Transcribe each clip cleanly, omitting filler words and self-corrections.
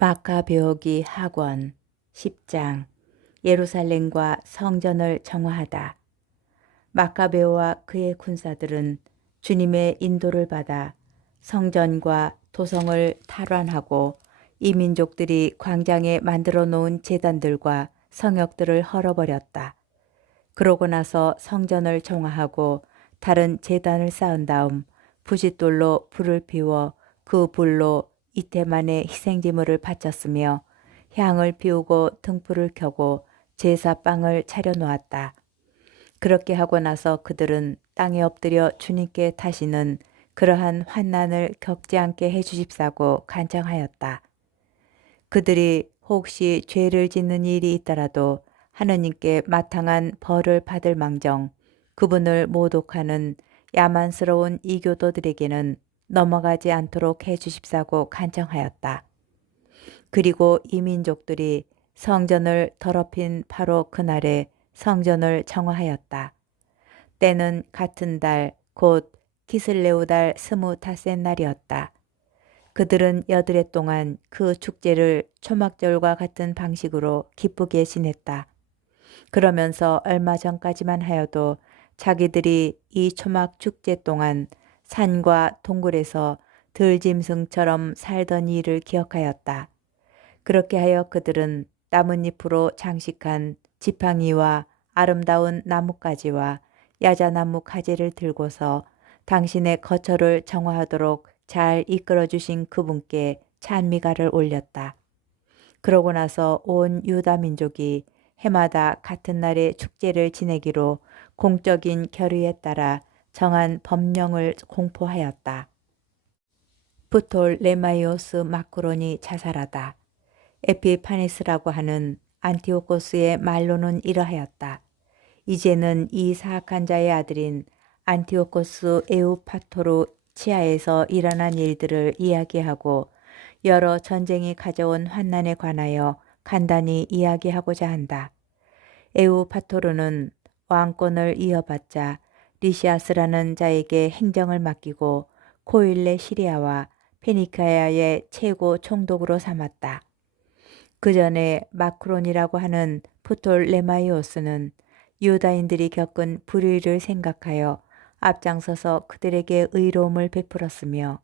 마카베오기 학원 10장 예루살렘과 성전을 정화하다. 마카베오와 그의 군사들은 주님의 인도를 받아 성전과 도성을 탈환하고 이 민족들이 광장에 만들어 놓은 제단들과 성역들을 헐어버렸다. 그러고 나서 성전을 정화하고 다른 제단을 쌓은 다음 부싯돌로 불을 피워 그 불로 이틀 만에 희생제물을 바쳤으며 향을 피우고 등불을 켜고 제사빵을 차려 놓았다. 그렇게 하고 나서 그들은 땅에 엎드려 주님께 다시는 그러한 환난을 겪지 않게 해주십사고 간청하였다. 그들이 혹시 죄를 짓는 일이 있더라도 하느님께 마땅한 벌을 받을 망정 그분을 모독하는 야만스러운 이교도들에게는 넘어가지 않도록 해주십사고 간청하였다. 그리고 이 민족들이 성전을 더럽힌 바로 그날에 성전을 정화하였다. 때는 같은 달 곧 기슬레오 달 25째 날이었다. 그들은 여드레 동안 그 축제를 초막절과 같은 방식으로 기쁘게 지냈다. 그러면서 얼마 전까지만 하여도 자기들이 이 초막 축제 동안 산과 동굴에서 들짐승처럼 살던 일을 기억하였다. 그렇게 하여 그들은 나뭇잎으로 장식한 지팡이와 아름다운 나뭇가지와 야자나무 가지를 들고서 당신의 거처를 정화하도록 잘 이끌어 주신 그분께 찬미가를 올렸다. 그러고 나서 온 유다 민족이 해마다 같은 날에 축제를 지내기로 공적인 결의에 따라 정한 법령을 공포하였다. 프톨레마이오스 마크론이 자살하다. 에피파네스라고 하는 안티오코스의 말로는 이러하였다. 이제는 이 사악한 자의 아들인 안티오코스 에우파토르 치하에서 일어난 일들을 이야기하고 여러 전쟁이 가져온 환난에 관하여 간단히 이야기하고자 한다. 에우파토르는 왕권을 이어받자 리시아스라는 자에게 행정을 맡기고 코일레 시리아와 페니카야의 최고 총독으로 삼았다. 그 전에 마크론이라고 하는 프톨레마이오스는 유다인들이 겪은 불의를 생각하여 앞장서서 그들에게 의로움을 베풀었으며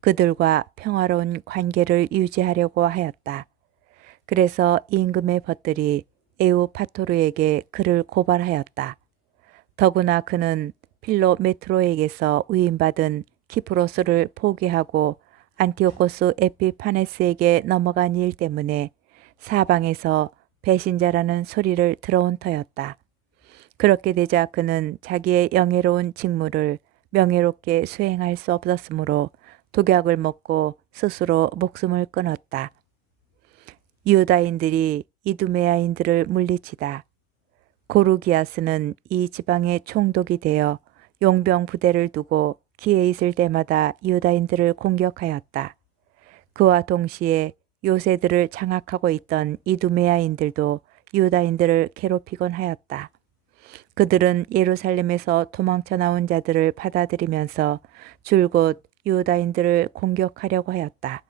그들과 평화로운 관계를 유지하려고 하였다. 그래서 임금의 벗들이 에우파토르에게 그를 고발하였다. 더구나 그는 필로메트로에게서 위임받은 키프로스를 포기하고 안티오코스 에피파네스에게 넘어간 일 때문에 사방에서 배신자라는 소리를 들어온 터였다. 그렇게 되자 그는 자기의 영예로운 직무를 명예롭게 수행할 수 없었으므로 독약을 먹고 스스로 목숨을 끊었다. 유다인들이 이두메아인들을 물리치다. 고르기아스는 이 지방의 총독이 되어 용병 부대를 두고 기회 있을 때마다 유다인들을 공격하였다. 그와 동시에 요새들을 장악하고 있던 이두메아인들도 유다인들을 괴롭히곤 하였다. 그들은 예루살렘에서 도망쳐 나온 자들을 받아들이면서 줄곧 유다인들을 공격하려고 하였다.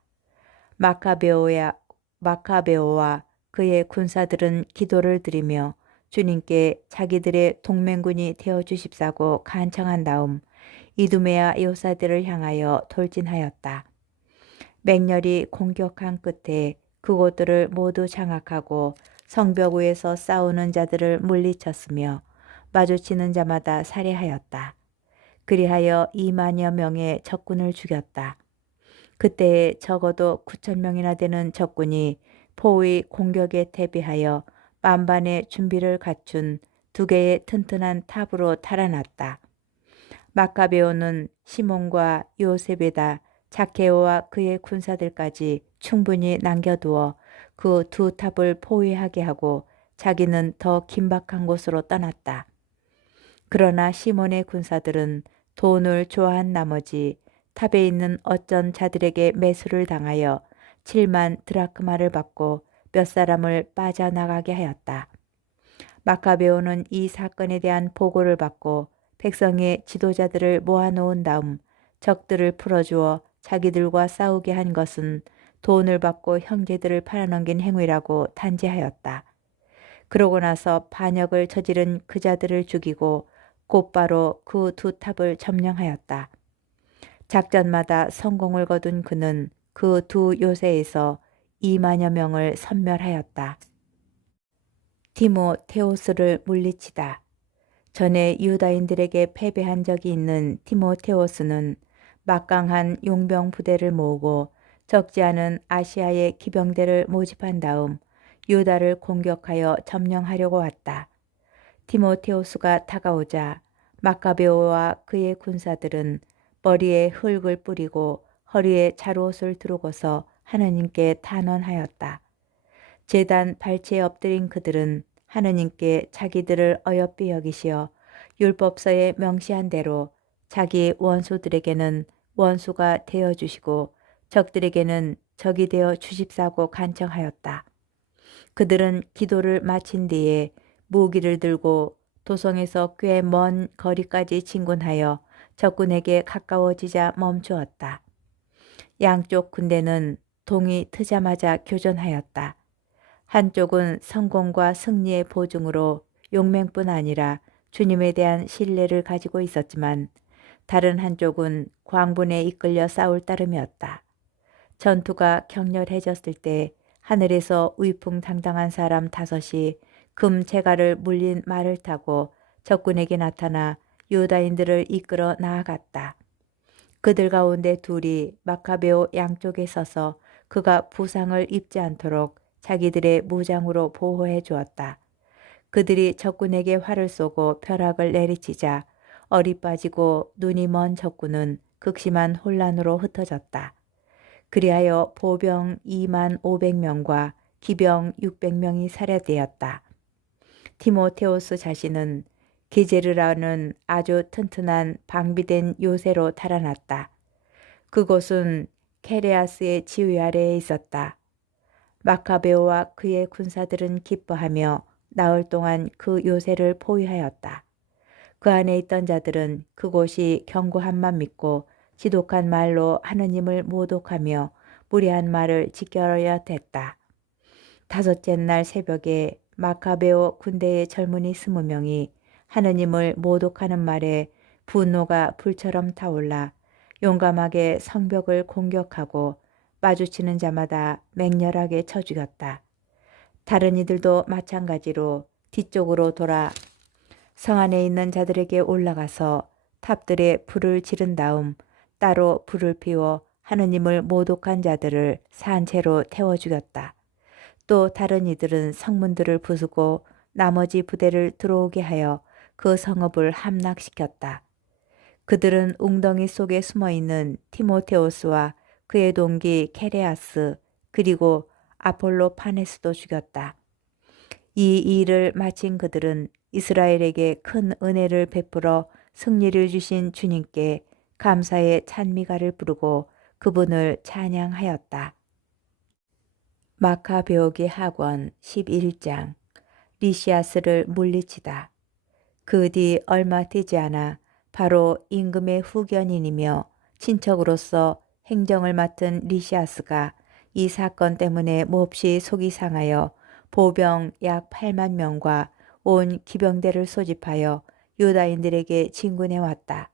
마카베오와 그의 군사들은 기도를 드리며 주님께 자기들의 동맹군이 되어 주십사고 간청한 다음 이두메아 요사들을 향하여 돌진하였다. 맹렬히 공격한 끝에 그곳들을 모두 장악하고 성벽 위에서 싸우는 자들을 물리쳤으며 마주치는 자마다 살해하였다. 그리하여 2만여 명의 적군을 죽였다. 그때에 적어도 9천 명이나 되는 적군이 포위 공격에 대비하여 만반의 준비를 갖춘 2개의 튼튼한 탑으로 달아났다. 마카베오는 시몬과 요셉에다 자케오와 그의 군사들까지 충분히 남겨두어 그 2탑을 포위하게 하고 자기는 더 긴박한 곳으로 떠났다. 그러나 시몬의 군사들은 돈을 좋아한 나머지 탑에 있는 어쩐 자들에게 매수를 당하여 7만 드라크마를 받고 몇 사람을 빠져나가게 하였다. 마카베오는 이 사건에 대한 보고를 받고 백성의 지도자들을 모아놓은 다음 적들을 풀어주어 자기들과 싸우게 한 것은 돈을 받고 형제들을 팔아넘긴 행위라고 단죄하였다. 그러고 나서 반역을 저지른 그 자들을 죽이고 곧바로 그 두 탑을 점령하였다. 작전마다 성공을 거둔 그는 그 두 요새에서 2만여 명을 섬멸하였다. 디모테오스를 물리치다. 전에 유다인들에게 패배한 적이 있는 디모테오스는 막강한 용병 부대를 모으고 적지 않은 아시아의 기병대를 모집한 다음 유다를 공격하여 점령하려고 왔다. 디모테오스가 다가오자 마카베오와 그의 군사들은 머리에 흙을 뿌리고 허리에 자루옷을 두르고서 하느님께 단언하였다. 제단 발치에 엎드린 그들은 하느님께 자기들을 어여삐 여기시어 율법서에 명시한 대로 자기 원수들에게는 원수가 되어 주시고 적들에게는 적이 되어 주십사고 간청하였다. 그들은 기도를 마친 뒤에 무기를 들고 도성에서 꽤 먼 거리까지 진군하여 적군에게 가까워지자 멈추었다. 양쪽 군대는 동이 트자마자 교전하였다. 한쪽은 성공과 승리의 보증으로 용맹뿐 아니라 주님에 대한 신뢰를 가지고 있었지만 다른 한쪽은 광분에 이끌려 싸울 따름이었다. 전투가 격렬해졌을 때 하늘에서 위풍당당한 사람 5이 금 제갈을 물린 말을 타고 적군에게 나타나 유다인들을 이끌어 나아갔다. 그들 가운데 둘이 마카베오 양쪽에 서서 그가 부상을 입지 않도록 자기들의 무장으로 보호해 주었다. 그들이 적군에게 활을 쏘고 벼락을 내리치자 얼이 빠지고 눈이 먼 적군은 극심한 혼란으로 흩어졌다. 그리하여 보병 2만 500명과 기병 600명이 살해되었다. 디모테오스 자신은 게제르라는 아주 튼튼한 방비된 요새로 달아났다. 그곳은 케레아스의 지휘 아래에 있었다. 마카베오와 그의 군사들은 기뻐하며 나흘 동안 그 요새를 포위하였다. 그 안에 있던 자들은 그곳이 견고함만 믿고 지독한 말로 하느님을 모독하며 무례한 말을 지켜야 됐다. 5째 날 새벽에 마카베오 군대의 젊은이 20명이 하느님을 모독하는 말에 분노가 불처럼 타올라 용감하게 성벽을 공격하고 마주치는 자마다 맹렬하게 쳐 죽였다. 다른 이들도 마찬가지로 뒤쪽으로 돌아 성 안에 있는 자들에게 올라가서 탑들에 불을 지른 다음 따로 불을 피워 하느님을 모독한 자들을 산채로 태워 죽였다. 또 다른 이들은 성문들을 부수고 나머지 부대를 들어오게 하여 그 성읍을 함락시켰다. 그들은 웅덩이 속에 숨어있는 티모테오스와 그의 동기 케레아스 그리고 아폴로 파네스도 죽였다. 이 일을 마친 그들은 이스라엘에게 큰 은혜를 베풀어 승리를 주신 주님께 감사의 찬미가를 부르고 그분을 찬양하였다. 마카베오기 학원 11장 리시아스를 물리치다. 그 뒤 얼마 되지 않아 바로 임금의 후견인이며 친척으로서 행정을 맡은 리시아스가 이 사건 때문에 몹시 속이 상하여 보병 약 8만 명과 온 기병대를 소집하여 유다인들에게 진군해 왔다.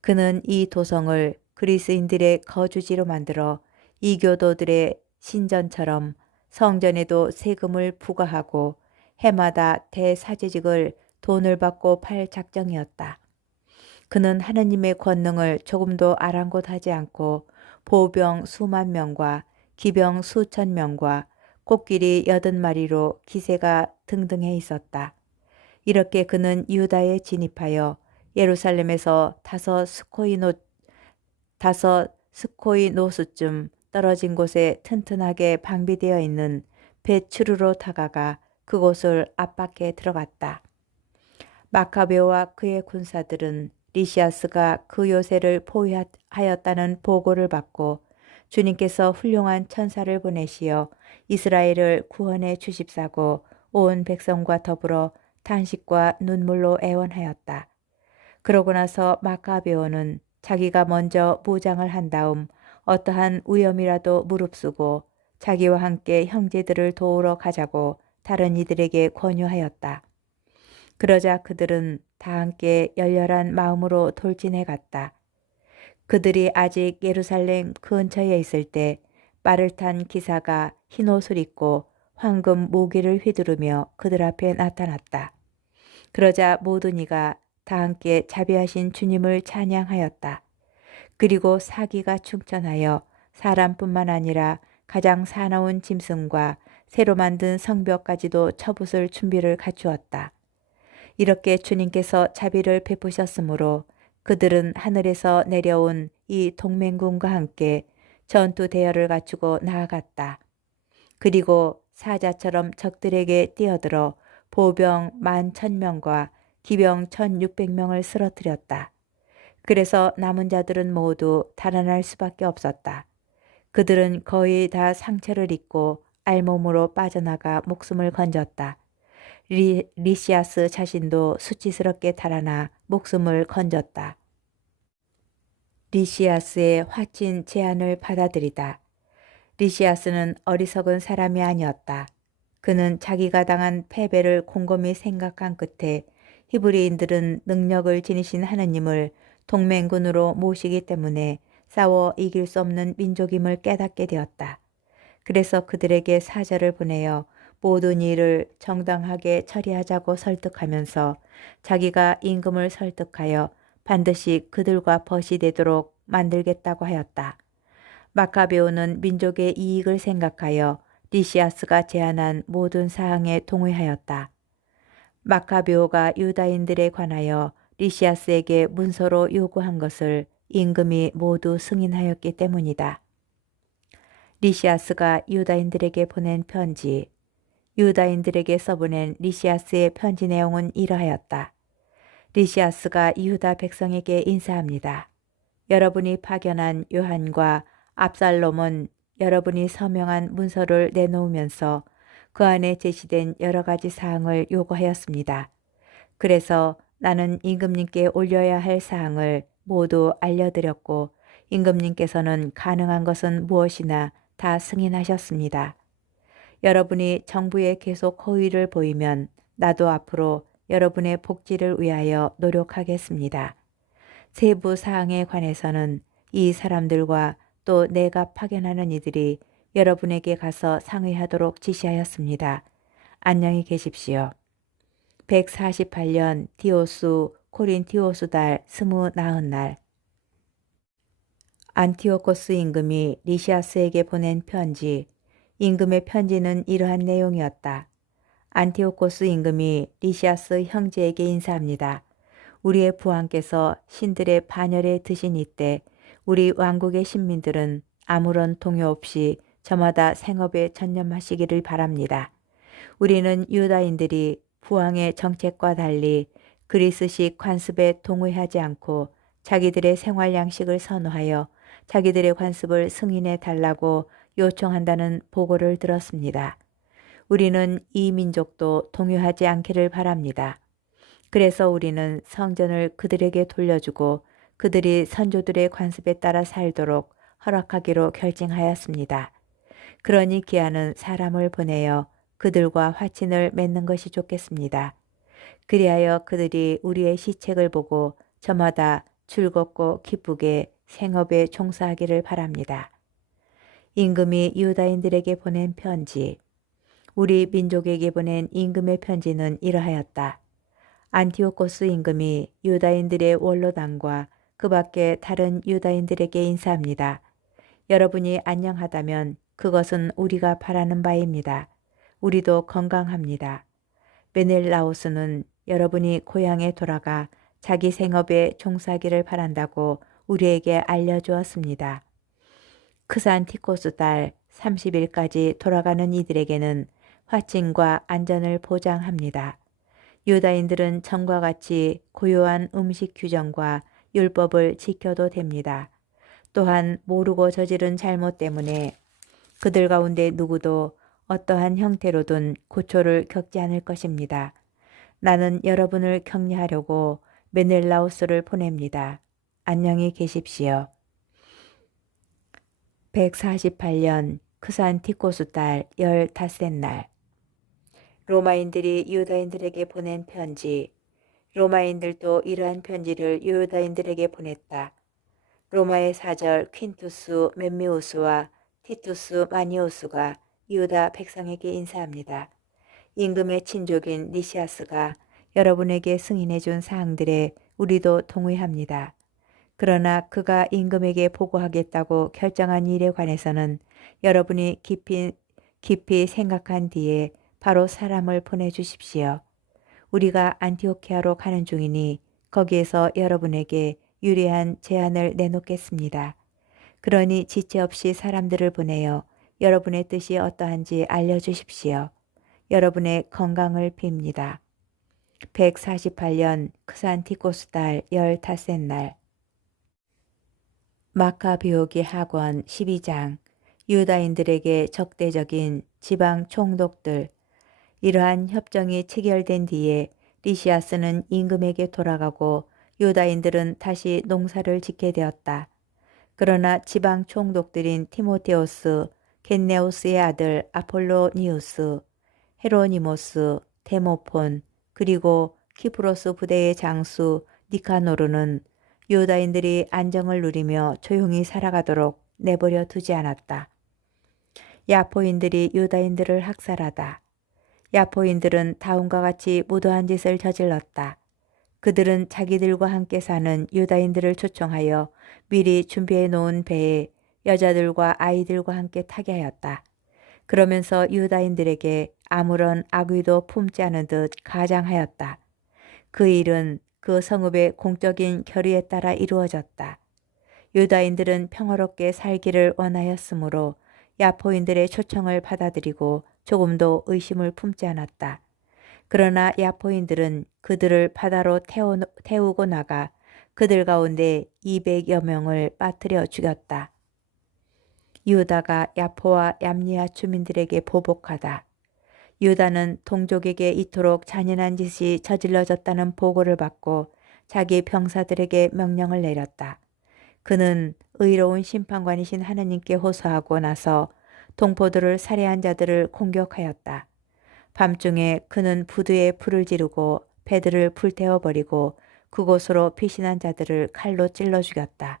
그는 이 도성을 그리스인들의 거주지로 만들어 이교도들의 신전처럼 성전에도 세금을 부과하고 해마다 대사제직을 돈을 받고 팔 작정이었다. 그는 하느님의 권능을 조금도 아랑곳하지 않고 보병 수만 명과 기병 수천 명과 코끼리 80마리로 기세가 등등해 있었다. 이렇게 그는 유다에 진입하여 예루살렘에서 다섯 스코이노스쯤 떨어진 곳에 튼튼하게 방비되어 있는 배추르로 다가가 그곳을 압박해 들어갔다. 마카베오와 그의 군사들은 리시아스가 그 요새를 포위하였다는 보고를 받고 주님께서 훌륭한 천사를 보내시어 이스라엘을 구원해 주십사고 온 백성과 더불어 탄식과 눈물로 애원하였다. 그러고 나서 마카베오는 자기가 먼저 무장을 한 다음 어떠한 위험이라도 무릅쓰고 자기와 함께 형제들을 도우러 가자고 다른 이들에게 권유하였다. 그러자 그들은 다 함께 열렬한 마음으로 돌진해 갔다. 그들이 아직 예루살렘 근처에 있을 때 말을 탄 기사가 흰 옷을 입고 황금 모기를 휘두르며 그들 앞에 나타났다. 그러자 모든 이가 다 함께 자비하신 주님을 찬양하였다. 그리고 사기가 충천하여 사람뿐만 아니라 가장 사나운 짐승과 새로 만든 성벽까지도 쳐부술 준비를 갖추었다. 이렇게 주님께서 자비를 베푸셨으므로 그들은 하늘에서 내려온 이 동맹군과 함께 전투 대열을 갖추고 나아갔다. 그리고 사자처럼 적들에게 뛰어들어 보병 11,000명과 기병 1,600명을 쓰러뜨렸다. 그래서 남은 자들은 모두 달아날 수밖에 없었다. 그들은 거의 다 상처를 입고 알몸으로 빠져나가 목숨을 건졌다. 리시아스 자신도 수치스럽게 달아나 목숨을 건졌다. 리시아스의 화친 제안을 받아들이다. 리시아스는 어리석은 사람이 아니었다. 그는 자기가 당한 패배를 곰곰이 생각한 끝에 히브리인들은 능력을 지니신 하느님을 동맹군으로 모시기 때문에 싸워 이길 수 없는 민족임을 깨닫게 되었다. 그래서 그들에게 사절을 보내어 모든 일을 정당하게 처리하자고 설득하면서 자기가 임금을 설득하여 반드시 그들과 벗이 되도록 만들겠다고 하였다. 마카베오는 민족의 이익을 생각하여 리시아스가 제안한 모든 사항에 동의하였다. 마카베오가 유다인들에 관하여 리시아스에게 문서로 요구한 것을 임금이 모두 승인하였기 때문이다. 리시아스가 유다인들에게 보낸 편지. 유다인들에게 써보낸 리시아스의 편지 내용은 이러하였다. 리시아스가 유다 백성에게 인사합니다. 여러분이 파견한 요한과 압살롬은 여러분이 서명한 문서를 내놓으면서 그 안에 제시된 여러 가지 사항을 요구하였습니다. 그래서 나는 임금님께 올려야 할 사항을 모두 알려드렸고 임금님께서는 가능한 것은 무엇이나 다 승인하셨습니다. 여러분이 정부에 계속 허위를 보이면 나도 앞으로 여러분의 복지를 위하여 노력하겠습니다. 세부 사항에 관해서는 이 사람들과 또 내가 파견하는 이들이 여러분에게 가서 상의하도록 지시하였습니다. 안녕히 계십시오. 148년 디오수 코린티오수 달 20날 안티오코스 임금이 리시아스에게 보낸 편지. 임금의 편지는 이러한 내용이었다. 안티오코스 임금이 리시아스 형제에게 인사합니다. 우리의 부왕께서 신들의 반열에 드신 이때 우리 왕국의 신민들은 아무런 동요 없이 저마다 생업에 전념하시기를 바랍니다. 우리는 유다인들이 부왕의 정책과 달리 그리스식 관습에 동의하지 않고 자기들의 생활 양식을 선호하여 자기들의 관습을 승인해 달라고 요청한다는 보고를 들었습니다. 우리는 이 민족도 동요하지 않기를 바랍니다. 그래서 우리는 성전을 그들에게 돌려주고 그들이 선조들의 관습에 따라 살도록 허락하기로 결정하였습니다. 그러니 기아는 사람을 보내어 그들과 화친을 맺는 것이 좋겠습니다. 그리하여 그들이 우리의 시책을 보고 저마다 즐겁고 기쁘게 생업에 종사하기를 바랍니다. 임금이 유다인들에게 보낸 편지. 우리 민족에게 보낸 임금의 편지는 이러하였다. 안티오코스 임금이 유다인들의 원로당과 그 밖에 다른 유다인들에게 인사합니다. 여러분이 안녕하다면 그것은 우리가 바라는 바입니다. 우리도 건강합니다. 메넬라오스는 여러분이 고향에 돌아가 자기 생업에 종사하기를 바란다고 우리에게 알려주었습니다. 크산티코스 달 30일까지 돌아가는 이들에게는 화친과 안전을 보장합니다. 유다인들은 전과 같이 고요한 음식 규정과 율법을 지켜도 됩니다. 또한 모르고 저지른 잘못 때문에 그들 가운데 누구도 어떠한 형태로든 고초를 겪지 않을 것입니다. 나는 여러분을 격려하려고 메넬라우스를 보냅니다. 안녕히 계십시오. 148년 크산 티코스 달 15째 날 로마인들이 유다인들에게 보낸 편지. 로마인들도 이러한 편지를 유다인들에게 보냈다. 로마의 사절 퀸투스 멤미우스와 티투스 마니우스가 유다 백성에게 인사합니다. 임금의 친족인 니시아스가 여러분에게 승인해 준 사항들에 우리도 동의합니다. 그러나 그가 임금에게 보고하겠다고 결정한 일에 관해서는 여러분이 깊이 생각한 뒤에 바로 사람을 보내주십시오. 우리가 안티오키아로 가는 중이니 거기에서 여러분에게 유리한 제안을 내놓겠습니다. 그러니 지체 없이 사람들을 보내어 여러분의 뜻이 어떠한지 알려주십시오. 여러분의 건강을 빕니다. 148년 크산 티코스 달 15째 날 마카비오기 학원 12장 유다인들에게 적대적인 지방 총독들. 이러한 협정이 체결된 뒤에 리시아스는 임금에게 돌아가고 유다인들은 다시 농사를 짓게 되었다. 그러나 지방 총독들인 티모테오스, 겐네오스의 아들 아폴로니우스, 헤로니모스, 데모폰, 그리고 키프로스 부대의 장수 니카노르는 유다인들이 안정을 누리며 조용히 살아가도록 내버려 두지 않았다. 야포인들이 유다인들을 학살하다. 야포인들은 다음과 같이 무도한 짓을 저질렀다. 그들은 자기들과 함께 사는 유다인들을 초청하여 미리 준비해 놓은 배에 여자들과 아이들과 함께 타게 하였다. 그러면서 유다인들에게 아무런 악의도 품지 않은 듯 가장하였다. 그 일은 그 성읍의 공적인 결의에 따라 이루어졌다. 유다인들은 평화롭게 살기를 원하였으므로 야포인들의 초청을 받아들이고 조금도 의심을 품지 않았다. 그러나 야포인들은 그들을 바다로 태우고 나가 그들 가운데 200여 명을 빠뜨려 죽였다. 유다가 야포와 얌니아 주민들에게 보복하다. 유다는 동족에게 이토록 잔인한 짓이 저질러졌다는 보고를 받고 자기 병사들에게 명령을 내렸다. 그는 의로운 심판관이신 하느님께 호소하고 나서 동포들을 살해한 자들을 공격하였다. 밤중에 그는 부두에 불을 지르고 배들을 불태워버리고 그곳으로 피신한 자들을 칼로 찔러 죽였다.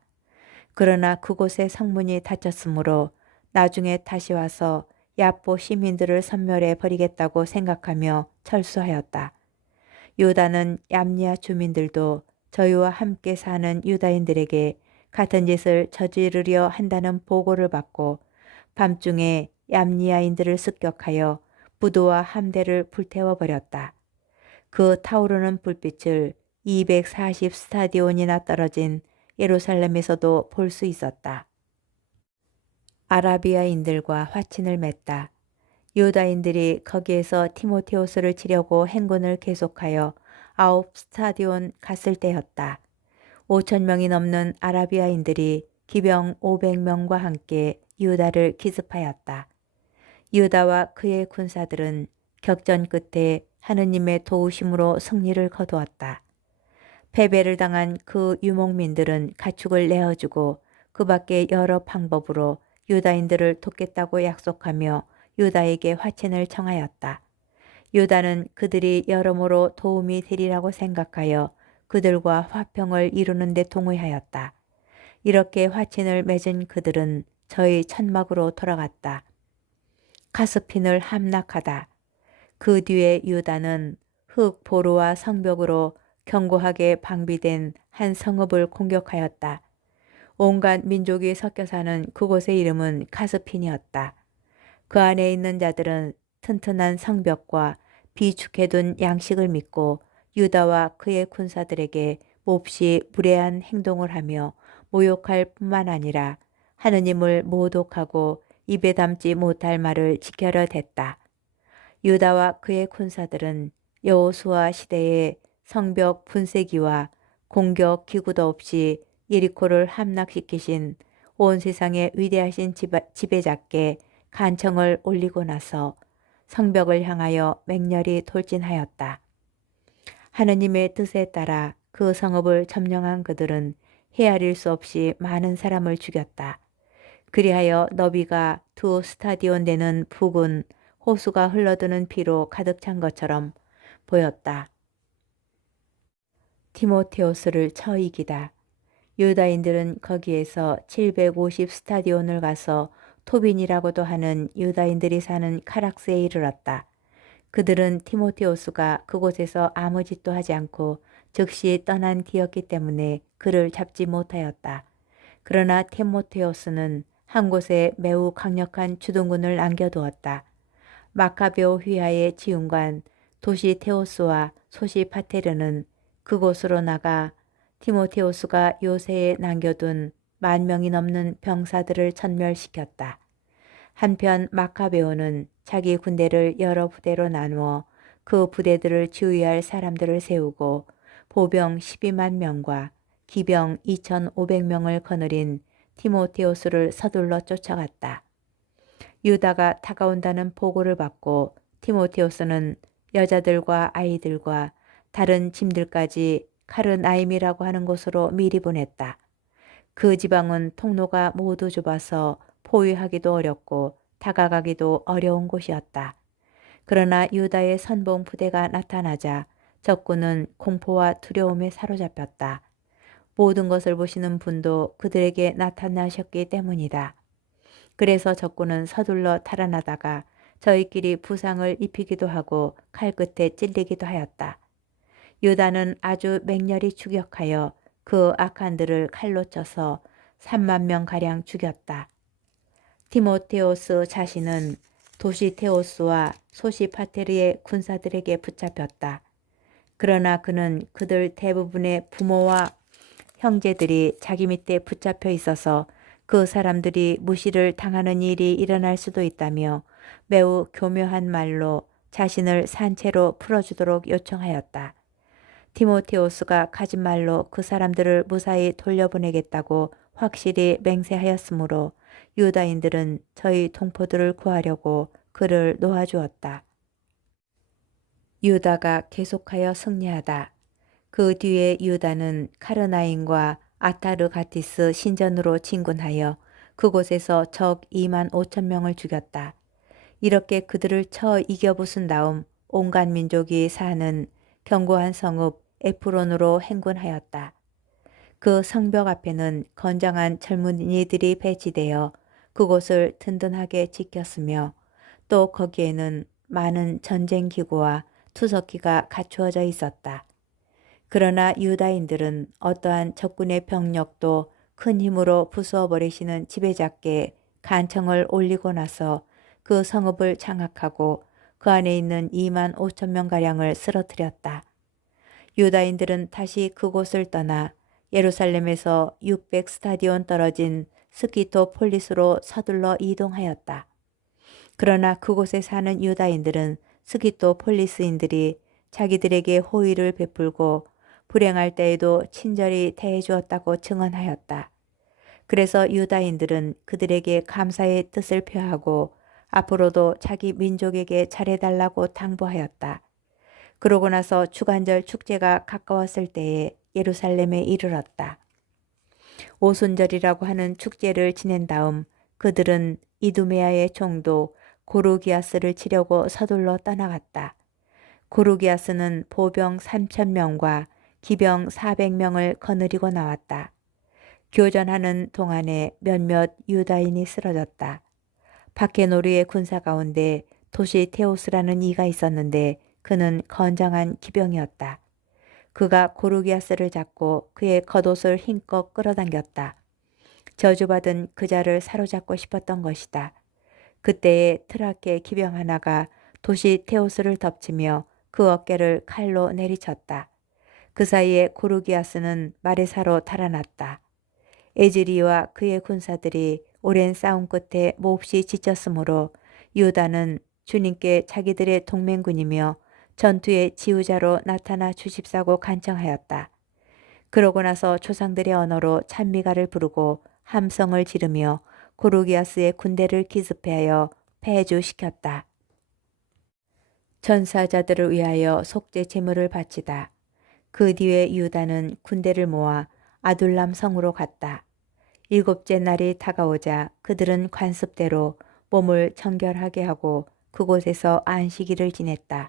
그러나 그곳의 성문이 닫혔으므로 나중에 다시 와서 야포 시민들을 섬멸해 버리겠다고 생각하며 철수하였다. 유다는 얌니아 주민들도 저희와 함께 사는 유다인들에게 같은 짓을 저지르려 한다는 보고를 받고 밤중에 얌니아인들을 습격하여 부두와 함대를 불태워버렸다. 그 타오르는 불빛을 240 스타디온이나 떨어진 예루살렘에서도 볼 수 있었다. 아라비아인들과 화친을 맺다. 유다인들이 거기에서 티모테오스를 치려고 행군을 계속하여 9 스타디온 갔을 때였다. 5,000명이 넘는 아라비아인들이 기병 500명과 함께 유다를 기습하였다. 유다와 그의 군사들은 격전 끝에 하느님의 도우심으로 승리를 거두었다. 패배를 당한 그 유목민들은 가축을 내어주고 그 밖에 여러 방법으로 유다인들을 돕겠다고 약속하며 유다에게 화친을 청하였다. 유다는 그들이 여러모로 도움이 되리라고 생각하여 그들과 화평을 이루는 데 동의하였다. 이렇게 화친을 맺은 그들은 저희 천막으로 돌아갔다. 가스핀을 함락하다. 그 뒤에 유다는 흙 보루와 성벽으로 견고하게 방비된 한 성읍을 공격하였다. 온갖 민족이 섞여 사는 그곳의 이름은 가스핀이었다. 그 안에 있는 자들은 튼튼한 성벽과 비축해둔 양식을 믿고 유다와 그의 군사들에게 몹시 무례한 행동을 하며 모욕할 뿐만 아니라 하느님을 모독하고 입에 담지 못할 말을 지켜려 댔다. 유다와 그의 군사들은 여호수아 시대에 성벽 분쇄기와 공격 기구도 없이 예리코를 함락시키신 온 세상의 위대하신 지배자께 간청을 올리고 나서 성벽을 향하여 맹렬히 돌진하였다. 하느님의 뜻에 따라 그 성읍을 점령한 그들은 헤아릴 수 없이 많은 사람을 죽였다. 그리하여 너비가 2스타디온 되는 북은 호수가 흘러드는 피로 가득 찬 것처럼 보였다. 티모테오스를 쳐 이기다. 유다인들은 거기에서 750스타디온을 가서 토빈이라고도 하는 유다인들이 사는 카락스에 이르렀다. 그들은 티모테오스가 그곳에서 아무 짓도 하지 않고 즉시 떠난 뒤였기 때문에 그를 잡지 못하였다. 그러나 티모테오스는 한 곳에 매우 강력한 주둔군을 남겨두었다. 마카베오 휘하의 지휘관 도시테오스와 소시파테르는 그곳으로 나가 티모테오스가 요새에 남겨둔 10,000명이 넘는 병사들을 전멸시켰다. 한편 마카베오는 자기 군대를 여러 부대로 나누어 그 부대들을 지휘할 사람들을 세우고 보병 12만 명과 기병 2,500명을 거느린 티모테오스를 서둘러 쫓아갔다. 유다가 다가온다는 보고를 받고 티모테오스는 여자들과 아이들과 다른 짐들까지 카르나임이라고 하는 곳으로 미리 보냈다. 그 지방은 통로가 모두 좁아서 포위하기도 어렵고 다가가기도 어려운 곳이었다. 그러나 유다의 선봉 부대가 나타나자 적군은 공포와 두려움에 사로잡혔다. 모든 것을 보시는 분도 그들에게 나타나셨기 때문이다. 그래서 적군은 서둘러 달아나다가 저희끼리 부상을 입히기도 하고 칼끝에 찔리기도 하였다. 유다는 아주 맹렬히 추격하여 그 악한들을 칼로 쳐서 3만 명가량 죽였다. 티모테오스 자신은 도시테오스와 소시파테르의 군사들에게 붙잡혔다. 그러나 그는 그들 대부분의 부모와 형제들이 자기 밑에 붙잡혀 있어서 그 사람들이 무시를 당하는 일이 일어날 수도 있다며 매우 교묘한 말로 자신을 산채로 풀어주도록 요청하였다. 티모테오스가 가진 말로 그 사람들을 무사히 돌려보내겠다고 확실히 맹세하였으므로 유다인들은 저희 동포들을 구하려고 그를 놓아주었다. 유다가 계속하여 승리하다. 그 뒤에 유다는 카르나인과 아타르가티스 신전으로 진군하여 그곳에서 적 25,000명을 죽였다. 이렇게 그들을 쳐 이겨 부순 다음 온갖 민족이 사는 견고한 성읍 에프론으로 행군하였다. 그 성벽 앞에는 건장한 젊은이들이 배치되어 그곳을 든든하게 지켰으며 또 거기에는 많은 전쟁 기구와 투석기가 갖추어져 있었다. 그러나 유다인들은 어떠한 적군의 병력도 큰 힘으로 부수어버리시는 지배자께 간청을 올리고 나서 그 성읍을 장악하고 그 안에 있는 25,000명가량을 쓰러뜨렸다. 유다인들은 다시 그곳을 떠나 예루살렘에서 600스타디온 떨어진 스키토 폴리스로 서둘러 이동하였다. 그러나 그곳에 사는 유다인들은 스키토 폴리스인들이 자기들에게 호의를 베풀고 불행할 때에도 친절히 대해주었다고 증언하였다. 그래서 유다인들은 그들에게 감사의 뜻을 표하고 앞으로도 자기 민족에게 잘해달라고 당부하였다. 그러고 나서 주간절 축제가 가까웠을 때에 예루살렘에 이르렀다. 오순절이라고 하는 축제를 지낸 다음 그들은 이두메아의 총독 고르기아스를 치려고 서둘러 떠나갔다. 고르기아스는 보병 3,000명과 기병 400명을 거느리고 나왔다. 교전하는 동안에 몇몇 유다인이 쓰러졌다. 바케노르의 군사 가운데 도시테오스라는 이가 있었는데 그는 건장한 기병이었다. 그가 고르기아스를 잡고 그의 겉옷을 힘껏 끌어당겼다. 저주받은 그자를 사로잡고 싶었던 것이다. 그때에 트라케 기병 하나가 도시테오스를 덮치며 그 어깨를 칼로 내리쳤다. 그 사이에 고르기아스는 마레사로 달아났다. 에즈리와 그의 군사들이 오랜 싸움 끝에 몹시 지쳤으므로 유다는 주님께 자기들의 동맹군이며 전투의 지휘자로 나타나 주십사고 간청하였다. 그러고 나서 조상들의 언어로 찬미가를 부르고 함성을 지르며 고르기아스의 군대를 기습하여 패주시켰다. 전사자들을 위하여 속죄 제물을 바치다. 그 뒤에 유다는 군대를 모아 아둘람 성으로 갔다. 일곱째 날이 다가오자 그들은 관습대로 몸을 정결하게 하고 그곳에서 안식일을 지냈다.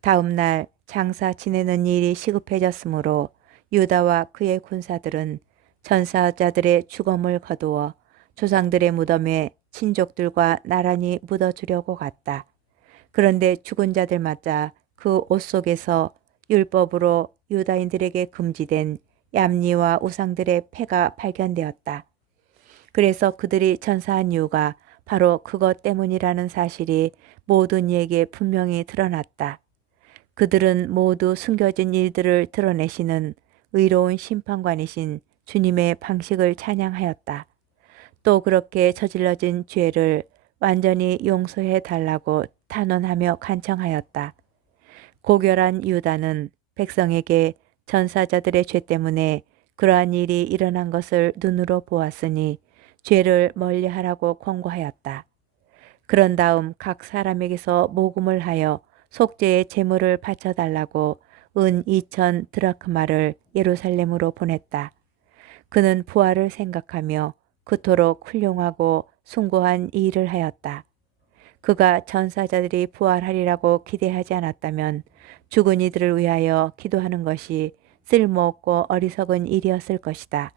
다음 날 장사 지내는 일이 시급해졌으므로 유다와 그의 군사들은 전사자들의 죽음을 거두어 조상들의 무덤에 친족들과 나란히 묻어주려고 갔다. 그런데 죽은 자들마다 그 옷 속에서 율법으로 유다인들에게 금지된 얌니와 우상들의 패가 발견되었다. 그래서 그들이 전사한 이유가 바로 그것 때문이라는 사실이 모든 이에게 분명히 드러났다. 그들은 모두 숨겨진 일들을 드러내시는 의로운 심판관이신 주님의 방식을 찬양하였다. 또 그렇게 저질러진 죄를 완전히 용서해 달라고 탄원하며 간청하였다. 고결한 유다는 백성에게 전사자들의 죄 때문에 그러한 일이 일어난 것을 눈으로 보았으니 죄를 멀리하라고 권고하였다. 그런 다음 각 사람에게서 모금을 하여 속죄의 제물을 바쳐달라고 은 2천 드라크마를 예루살렘으로 보냈다. 그는 부활을 생각하며 그토록 훌륭하고 숭고한 이 일을 하였다. 그가 전사자들이 부활하리라고 기대하지 않았다면 죽은 이들을 위하여 기도하는 것이 쓸모없고 어리석은 일이었을 것이다.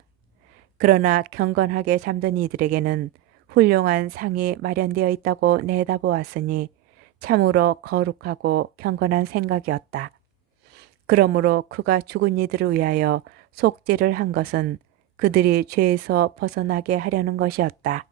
그러나 경건하게 잠든 이들에게는 훌륭한 상이 마련되어 있다고 내다보았으니 참으로 거룩하고 경건한 생각이었다. 그러므로 그가 죽은 이들을 위하여 속죄를 한 것은 그들이 죄에서 벗어나게 하려는 것이었다.